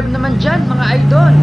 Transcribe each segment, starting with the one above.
subscribe naman dyan mga idol.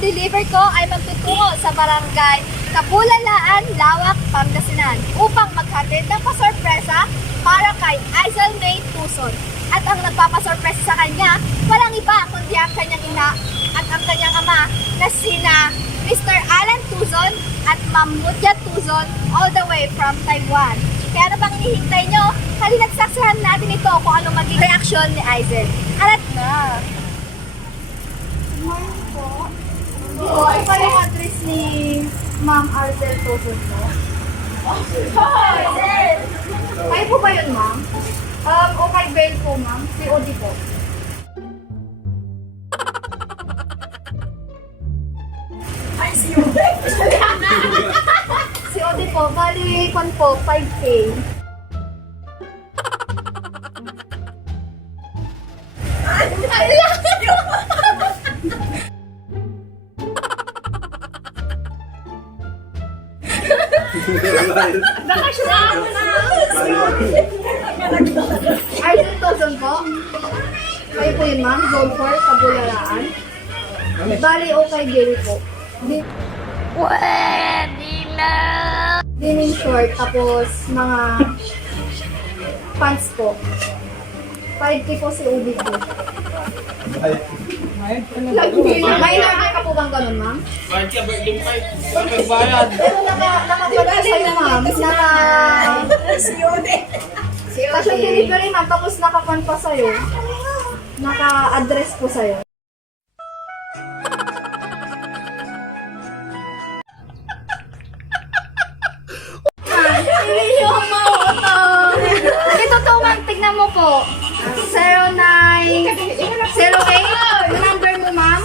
Deliver ko ay magtutungo sa barangay Kabulalaan, Lawak, Pangasinan upang maghatid ng pasurpresa para kay Aizylle Mae Tuzon. At ang nagpapasurpresa sa kanya, walang iba kundi ang kanyang ina at ang kanyang ama na sina Mr Allan Tuzon at Ma'am Mutya Tuzon all the way from Taiwan. Kaya ano bang hinihintay nyo? Halina't saksihan natin ito kung anong maging reaksyon ni Aizylle. Alat na! Ito pa yung address ni Ma'am Aizylle Tuzon mo. Kayo po ba yun, ma'am? Okay, bail po, ma'am. COD po. Ay, COD? COD po. Bali, kon po, 5K. Aizylle Tuzon po. Kayo po yun, ma'am. Zone 4, Kabulalaan. Bali, okay, gay po. Pwede na! Denim short, tapos mga pants po. 5K po si Ubi po. May order ka po bang ganun, ma'am? Bayad ka, birthday mo kayo. Bayad. Pero nakapagod sa'yo, ma'am. Cash on delivery, ma'am. Tapos nakapan pa sa'yo. Naka-address po sa'yo. Ito to, ma'am. Tignan mo po. 0908. Yung number mo, ma'am.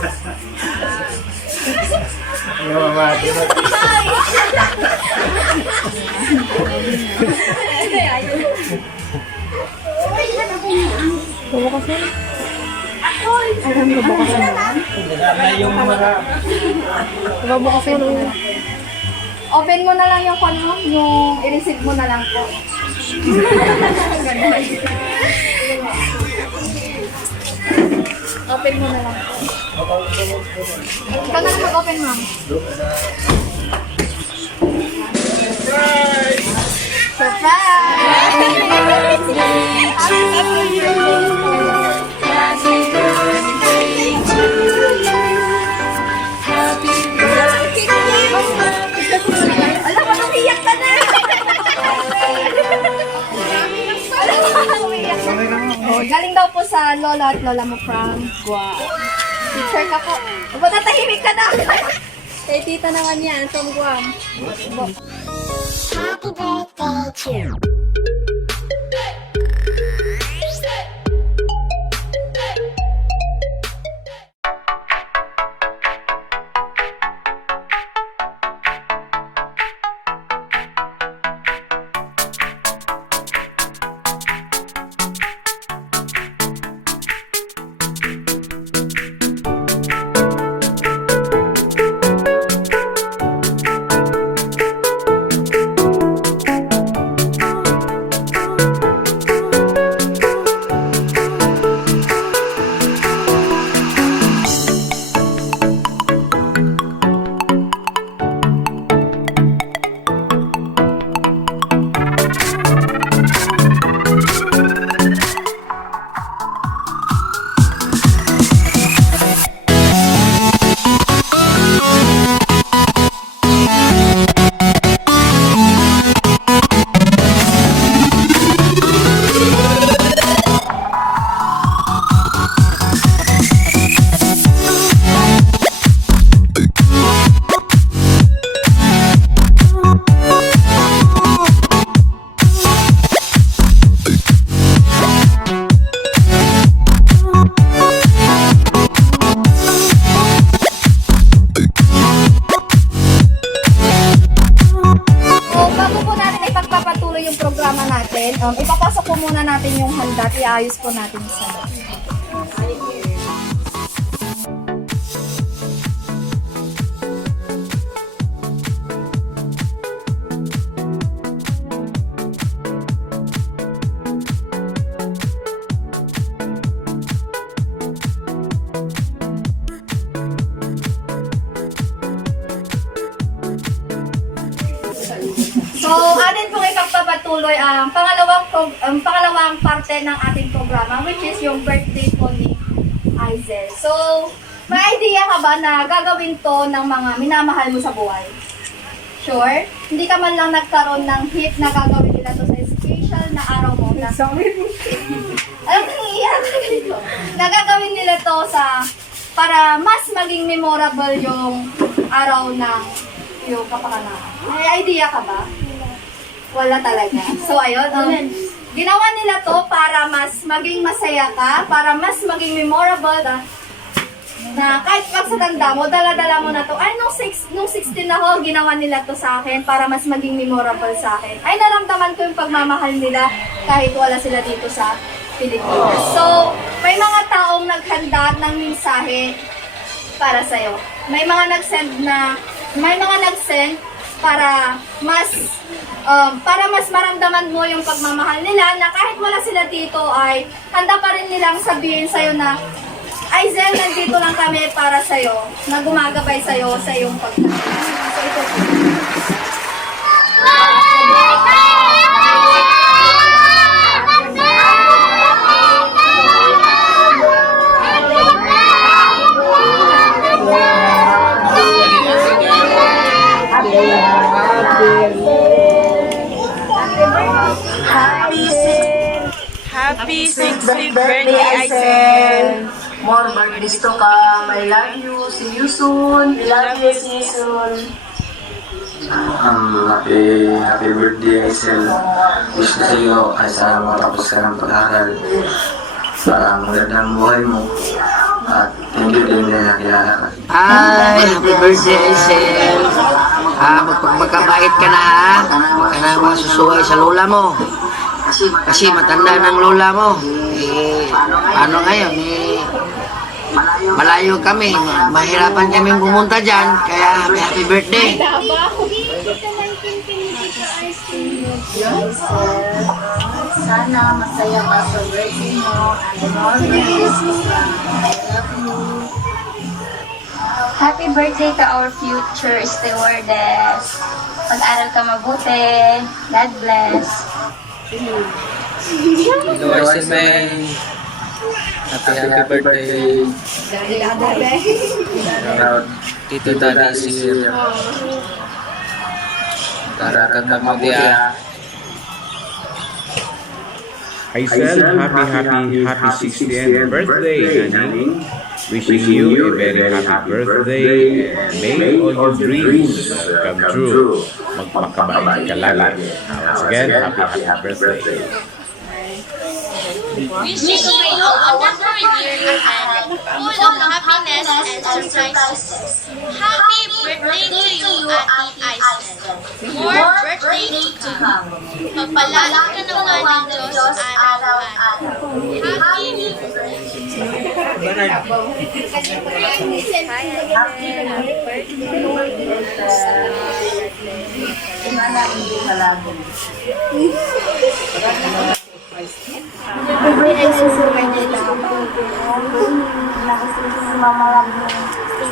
Alam mo bukasan na? Yung mga... Bukasan na. Open mo na lang yung phone mo, yung i-receive mo na lang po. Open mo na lang po. Ikaw na lang mag-open, ma'am. Alam mo, umiyak ka na! Galing daw po sa lola at lola mo from Guam. Teacher ka po. Huwag natahimik ka na! Kay tita naman yan from Guam. Happy birthday to you. papasok po muna natin yung handa. Iayos po natin sa loob. So, atin pong ipagpapatuloy ang pangalawang parte ng ating programa, which is yung birthday po ni Aizylle. So, may idea ka ba na gagawin to ng mga minamahal mo sa buhay? Sure? Hindi ka man lang nagkaroon ng hit na gagawin nila to sa special na araw mo. Alam ko, iiyak ka dito. Nagagawin nila to para mas maging memorable yung araw ng iyong kapakanan. May idea ka ba? Wala talaga. So, ayun. Ginawa nila to para mas maging masaya ka, para mas maging memorable na kahit pag sa tanda mo, dala-dala mo na to. Ay, nung 16 ako, ginawa nila to sa akin para mas maging memorable sa akin. Ay, naramdaman ko yung pagmamahal nila kahit wala sila dito sa Pilipinas. So, may mga taong naghanda ng mensahe para sa'yo. May mga nag-send para mas maramdaman mo yung pagmamahal nila na kahit wala sila dito ay handa pa rin nilang sabihin sa'yo na Aizylle, nandito lang kami para sa'yo, na gumagabay sa'yo sa iyong pagkakas. So ito po. Happy 60th birthday, Aizylle! More birthdays to come. I love you. See you soon. I love you. See you soon. Happy birthday, Aizylle. Wish ko sa iyo ay sana matapos ka ng pag-aaral para magandang buhay mo. At thank you din na nakilala ka. Hi! Happy birthday, Aizylle. Magkabait ka na, ha? Huwag ka na masusuway sa lola mo. Kasi matanda ng lola mo. Ano ngayon? Malayo kami. Mahirapan kami pumunta dyan. Kaya happy birthday. Sana masaya ka sa birthday mo and more blessings. I love you. Happy birthday to our future stewardess. Pag-aral ka mabuti. God bless. Hello, Aizylle Mae. Happy birthday. Tito Dada Sir. Karakan Mutya. Aizylle, happy 60th birthday, Naning. Wishing you a very happy birthday and may all your dreams come true. Magpakabait ka lagi. Once again, happy birthday. Wishing you a wonderful year ahead, full of happiness and surprises. Happy birthday to you, Ate Aizylle. More birthday to come. Pagpalain ka naman ng Diyos araw-araw. Happy birthday.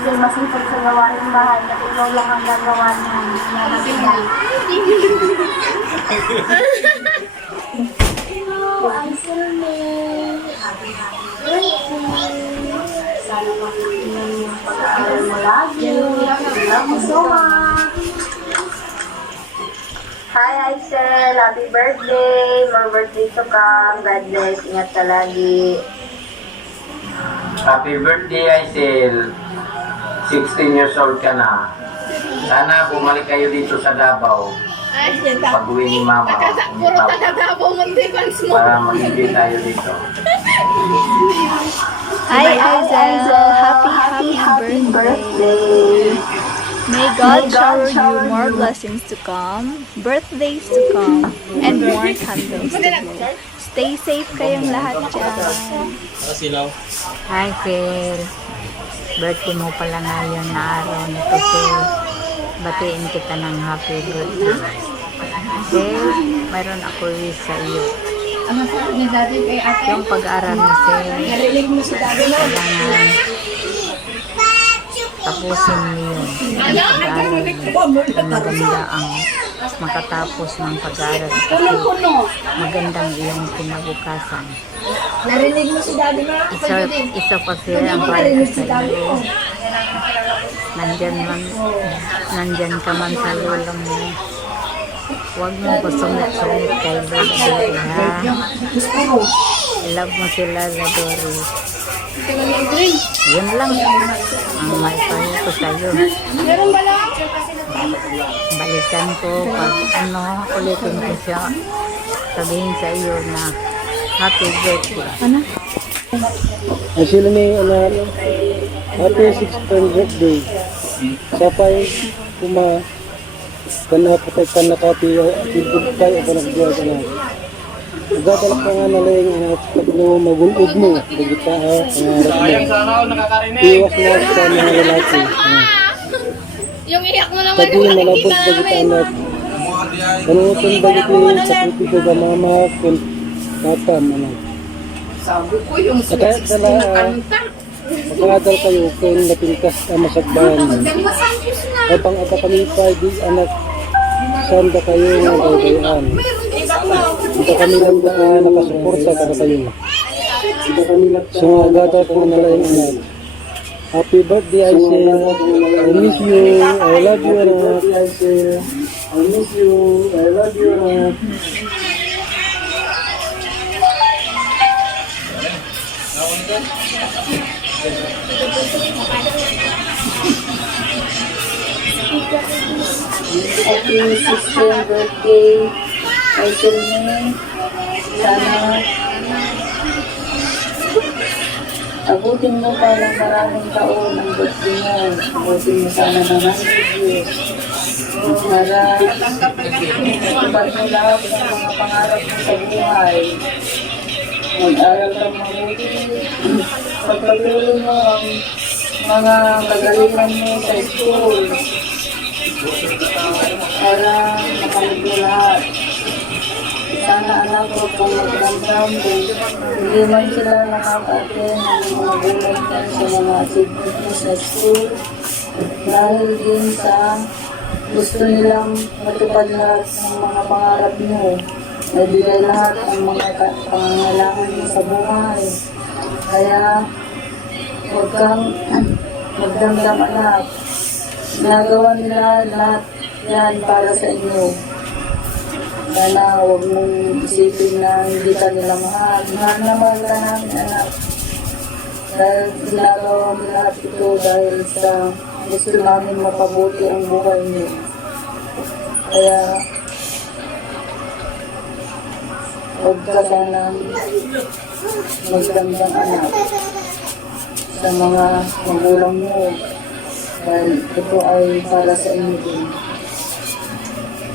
Masipag sa gawain bahay at ikaw lang ang gagawa ng nanasinay. Hello, Aizylle Mae. Happy birthday. Sana makikita yung pag-aaral mo lagi. Love you so much. Hi, Aizylle. Happy birthday. More birthday to come. God bless. Ingat ka lagi. Happy birthday, Aizylle. 16 years old ka na. Sana bumalik kayo dito sa Davao. Pag-uwi ni Mama. Puro taga-Davao mag-defense mo. Para mag-enjoy tayo dito. Hi, Aizylle. Happy birthday. May God shower you more blessings to come, birthdays to come, and more candles to blow. Stay safe kayong lahat dyan. Hi, Phil. Birthday mo pala ngayon na araw nito, Phil. Batiin kita ng happy birthday. Phil, mayroon ako wish sa iyo. Yung pag-aaral mo, Phil. Kailangan tapusin mo yun. Pag-aaral mo. Maganda ang makatapos ng pag-aaral. Kasi magandang iyong kinabukasan. Narinig mo si Daddy na? Isa pa sila ang payo sa iyo. Nandyan ka man sa lolo mo. Huwag mo pasungit-sungit kay Lord, ha? I-love mo sila, Ladori. Yun lang ang may payo ko sa iyo. Balikan ko pag ulitin ko siya. Sabihin sa iyo na happy birthday. Aizylle Mae, happy 6th birthday. Sa pa'y kanapatay kanakapi ibugtay o kanagdiya ka na. Nagdadalak ka nga nalayong anak pag magulog mo. Bagita ha, pangarap mo. Iwas mo sa mga lalaki. Yung iyak mo naman. Sabi malabog bagita anak. Kanutong bagiti sa puti ko ba mama kung tatam anak. Sabi ko yung Kaya kinakanta. Mag-aadal kayo kung napintas ang masagbahan. Ay pang-ata kami pa, di anak, sanda kayo ng kagayaan. Ito kami lang na nakasuporta para kayo. So mag-aadal kong nalayong anak. Happy birthday, Aizylle. I miss you. I love you, anak. I miss you. I love you, anak. happy 16th birthday, Aizylle Mae. Sana abutin mo pa ng maraming taon ang birthday mo. Abutin mo sana ng 100 years. Para ipag mo lahat ng mga pangarap mo sa buhay. Mag-aral kang mabuti. Pagpatuloy mo ang mga kagalingan mo sa school. Para makamit mo lahat. Sana anak ko kung mag-ramdam hindi man sila nakaka-attend ng mga bulan yan sa mga achievement mo sa school. Dahil din sa gusto nilang matupad lahat ng mga pangarap mo. Nabigay lahat ang mga pangangailangan mo sa buhay. Kaya huwag kang magdamdam anak. Nagawa nila lahat yan para sa inyo. Sana huwag mong isipin na hindi ka nila mahal. Mahal na mahal ka namin anak. Dahil ginagawa mo lahat ito dahil sa gusto namin mapabuti ang buhay niyo. Kaya huwag ka sana magdamdam anak sa mga magulang mo. Dahil ito ay para sa inyo din.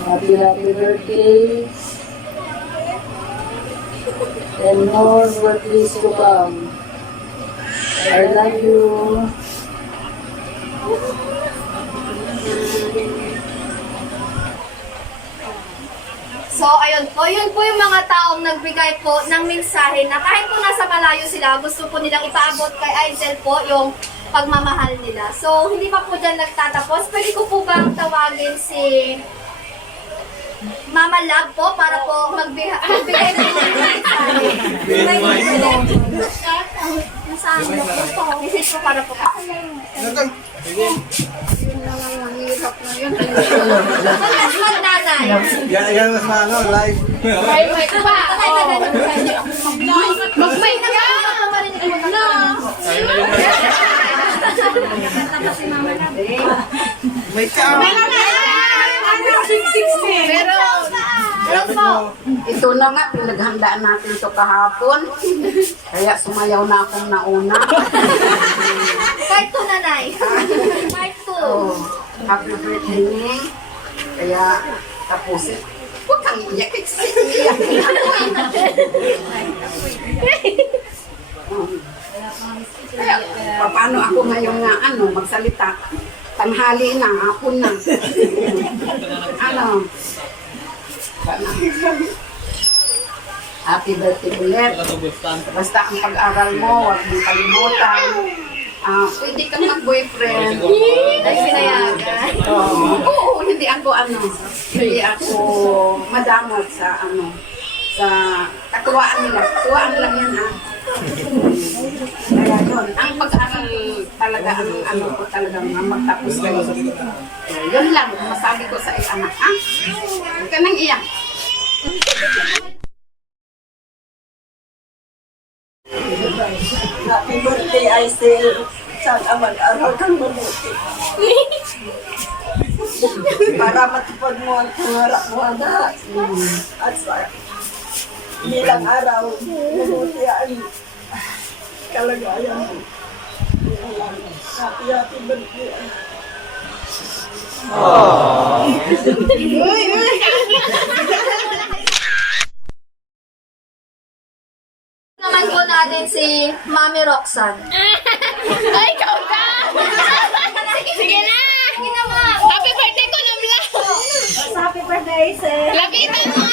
Happy birthday. And more birthdays to come. I love you. So, ayun po. Yun po yung mga taong nagbigay po ng mensahe na kahit po nasa malayo sila, gusto po nilang ipaabot kay Aizylle po yung pagmamahal nila. So, hindi pa po dyan nagtatapos. Pwede ko po bang tawagin si Mama Love po para po magbigay po ng mensahe. Nasaan mo po? Message po para po. Mas nanay. Yan mas maano, live. May pa. Magmay na ka. Marinig mo na. May ka. Ito na nga, pinaghandaan natin ito kahapon. Kaya sumayaw na akong nauna. Part 2 nanay. Part 2. Happy birthday ni. Kaya tapusin. Huwag kang iyak. Kaya, paano ako ngayon nga magsalita? Tanghali na, hapon na. Happy birthday ulit. Basta ang pag-aral mo, huwag mong kalimutan. Pwede kang mag-boyfriend. Ay, pinayagan. Oo, hindi ako madamot sa sa katuwaan nila. Tuwaan lang yan Kaya yun, ang pag-aaral talaga ko talagang magtapos kayo. Yun lang, masabi ko sa anak, huwag ka nang iyak. Happy birthday, Aizylle. Sana mag-aral kang mabuti. Para matupad mo ang pangarap mo, anak. At sa ilang araw, mabuti ang kalagayan mo. Happy birthday. Naman po natin si Mami Roxanne. Ay, ikaw ka! Sige na! Sige na, Ma! Happy birthday ko na vlog! Happy birthday, Aizylle! Lapitan mo!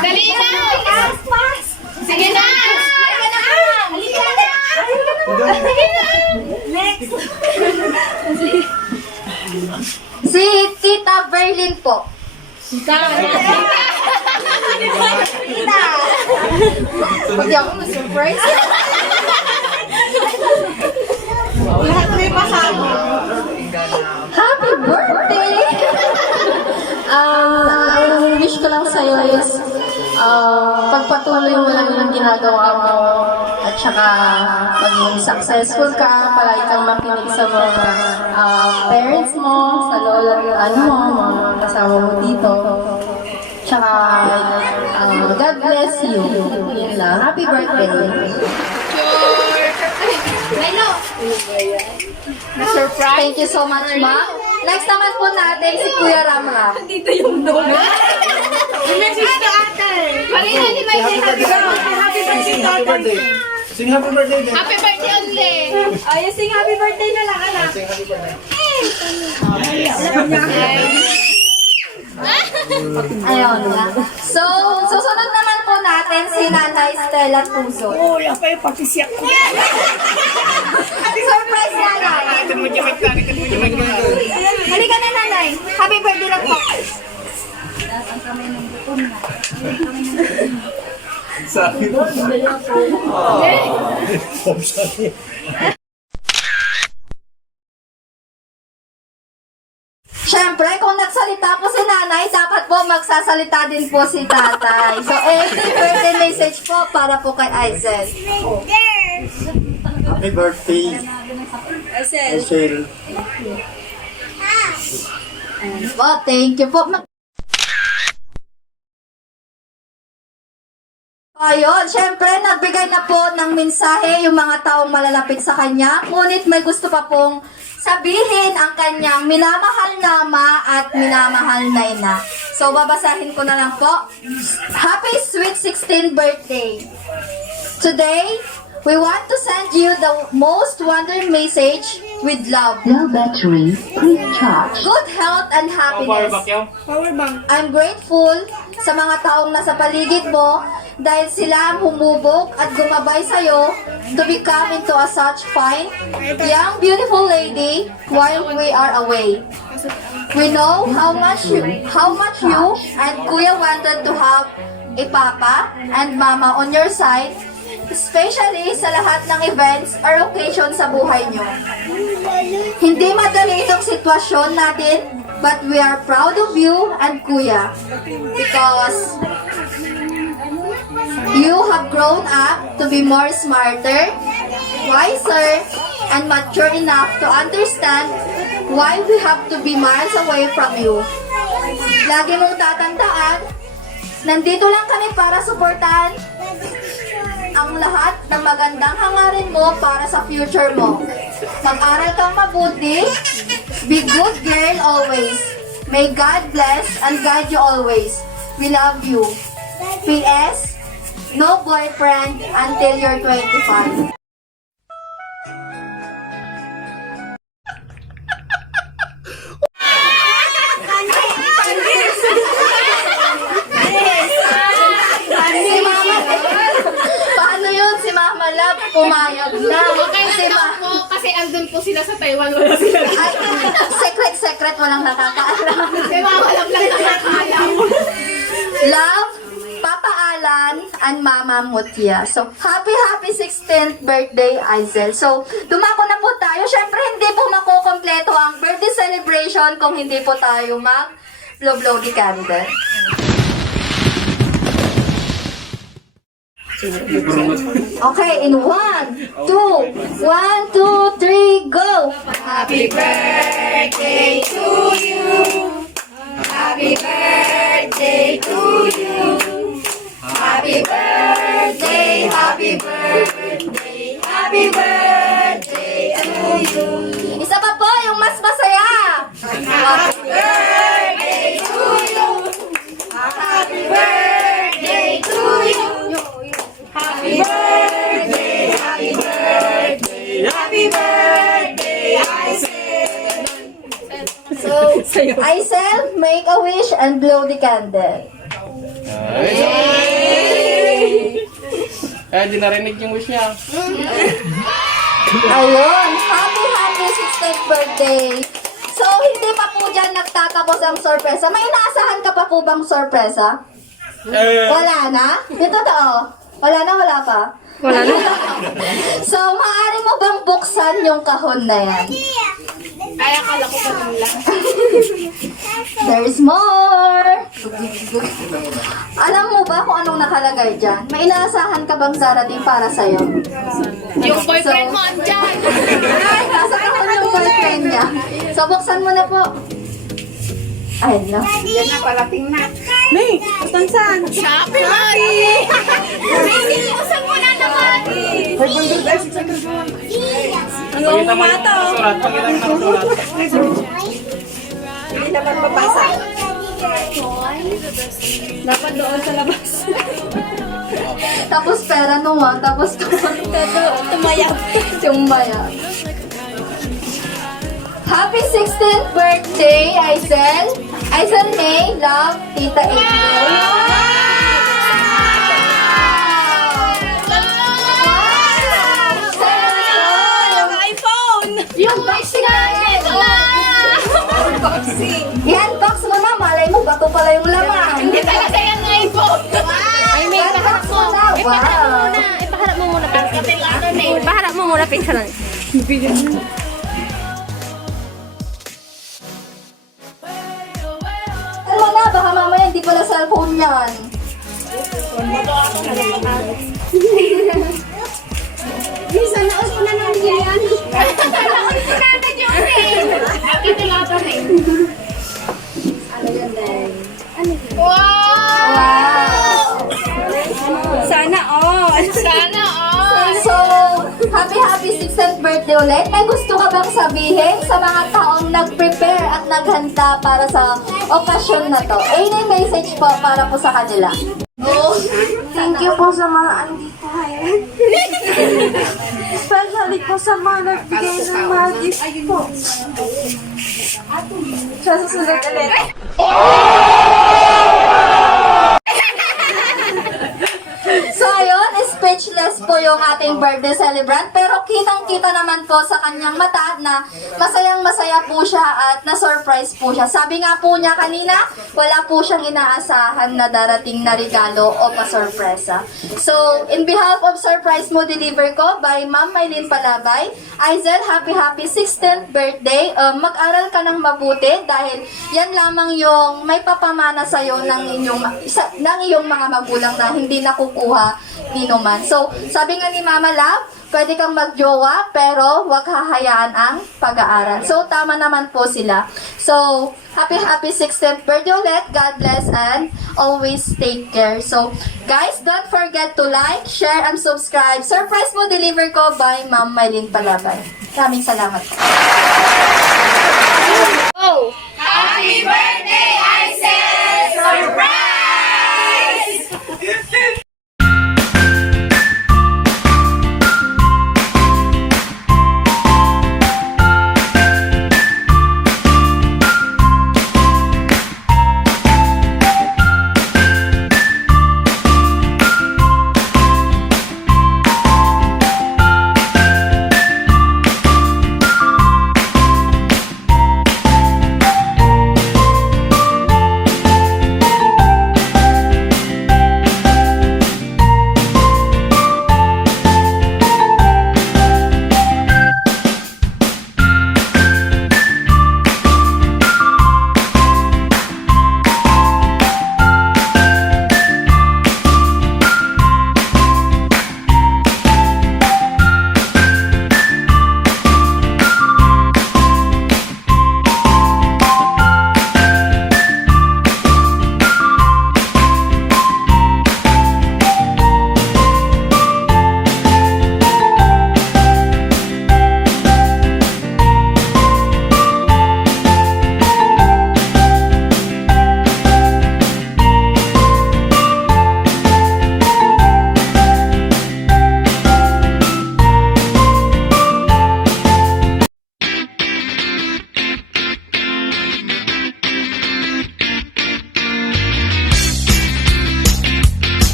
Dali na! Sige na! Halika na! Halika na! Sige na! Next! Si Tita Berlin po. Tita! Pwede ako ma-surprise. Lahat may pasama. Happy birthday! Ang wish ko lang sa'yo is pagpatuloy mo lang yung ginagawa mo at saka maging successful ka, palagi kang makinig sa mga parents mo, sa lola, mga kasama mo dito. Tsaka, God bless you. Yun lang. Happy birthday. Hello. Na-surprise. Thank you so much, Ma. Next naman po natin si Kuya Ramram. Dito yung doon. Message ka ate. Marina, di ba yung happy birthday? Happy birthday, ate. Sing happy birthday. Happy birthday only! Ay, sing happy birthday na lang, anak. Sing happy birthday. Ayun. So, susunod naman po natin si Nanay Stella Tuzon. Oh, yan pa yung patisyak ko. Surprise, Nanay. Halika na, Nanay. Happy birthday lang po. Sabi mo. Siyempre, kung nagsalita po si Nanay, dapat po magsasalita din po si Tatay. So, happy birthday message po para po kay Aizylle. Happy birthday. Aizylle. Well, thank you po. Ayun, syempre, nagbigay na po ng mensahe yung mga taong malalapit sa kanya. Ngunit may gusto pa pong sabihin ang kanyang minamahal na ama at minamahal na ina. So, babasahin ko na lang po. Happy sweet 16th birthday. Today, we want to send you the most wonderful message with love. No battery, please charge. Good health and happiness. I'm grateful sa mga taong nasa paligid mo dahil sila ang humubog at gumabay sa'yo to become into a such fine, young, beautiful lady while we are away. We know how much you and Kuya wanted to have a papa and mama on your side, especially sa lahat ng events or occasions sa buhay nyo. Hindi madali itong sitwasyon natin, but we are proud of you and Kuya because you have grown up to be more smarter, wiser, and mature enough to understand why we have to be miles away from you. Lagi mong tatandaan, nandito lang kami para suportahan ang lahat ng magandang hangarin mo para sa future mo. Mag-aral kang mabuti, Be good girl always. May God bless and guide you always. We love you. P.S. No boyfriend until you're 25. Si Mama, paano yun? Si Mama Love, pumayag na. Si Kasi andun po sila sa Taiwan, wala sila. Secret, walang nakakaalam. Si Mama Love lang nakakaalam. Love, Papa Allan and Mama Mutya. So, happy 16th birthday, Aizylle. So, dumako na po tayo. Siyempre, hindi po makukompleto ang birthday celebration kung hindi po tayo mag-blow the candle. Okay, in 1, 2, 1, 2, 3, go! Happy birthday to you! Happy birthday to you! Happy birthday, happy birthday, happy birthday to you! Isa pa po, yung mas masaya! Happy birthday to you! Happy birthday to you! Happy birthday, happy birthday, happy birthday, Aizylle! So, Aizylle, make a wish and blow the candle. Di narinig yung wish niya. Ayun, happy 16th birthday. So, hindi pa po dyan nagtatapos ang sorpresa. May inaasahan ka pa po bang sorpresa? Wala na? Yung totoo? Wala na, wala pa? Wala na. So, maaari mo bang buksan yung kahon na yan? Kaya kala ko pa lang. There's more! Alam mo ba kung anong nakalagay dyan? May inaasahan ka bang darating para sa'yo? Yung boyfriend mo andyan. Ay, nasa kahon yung boyfriend niya. So, buksan mo na po. Ay, no. Yan na, parating na. May, saan? Happy Mari! Usang mo na naman! Ang umato. Hindi naman mabasa. Dapat doon sa labas. Tapos pera nung tapos Tumayab. tumayab. Happy 16th birthday, Aizylle. Aizylle Mae, love, Tita Iyong. Yung boxing natin! I-unbox mo na, malay mo, bato pala yung laman. Hindi talaga yan na iPhone. Ay, may unbox mo na, wow. Ipaharap mo muna picture. Ipaharap mo muna picture. Ano na, baka mamaya hindi pala cellphone yan. Minsan naos mo na nang yan. Naos mo na na yung ring. Kita lang ito ring. Ano yan, Day? Wow! Sana all. Sana all! So, happy 16th birthday ulit. May gusto ka bang sabihin sa mga taong nag-prepare at naghanda para sa okasyon na to? Any message po para po sa kanila? Thank you po sa mga andito ngayon. Especially po sa mga nagbigay ng mga gift po. Sa susunod ulit. So ayun, speechless po yung ating birthday celebrant, pero kitang-kita naman po sa kanyang mata na masayang-masaya po siya at na-surprise po siya. Sabi nga po niya kanina, wala po siyang inaasahan na darating na regalo o pa-surpresa. So, in behalf of Surprise Mo Deliver ko by Ma'am Maylin Palabay, Aizylle, happy 16th birthday. Mag-aral ka ng mabuti dahil yan lamang yung may papamana sa'yo ng iyong mga magulang na hindi nakukuha nino man. So, sabi nga ni Mama Love, pwede kang magjowa, pero wag hahayaan ang pag-aaral. So, tama naman po sila. So, happy 16th birthday ulit. God bless and always take care. So, guys, don't forget to like, share, and subscribe. Surprise mo deliver ko by Ma'am Mylene Palabay. Maraming salamat. Oh! Happy birthday, Aizylle! Surprise!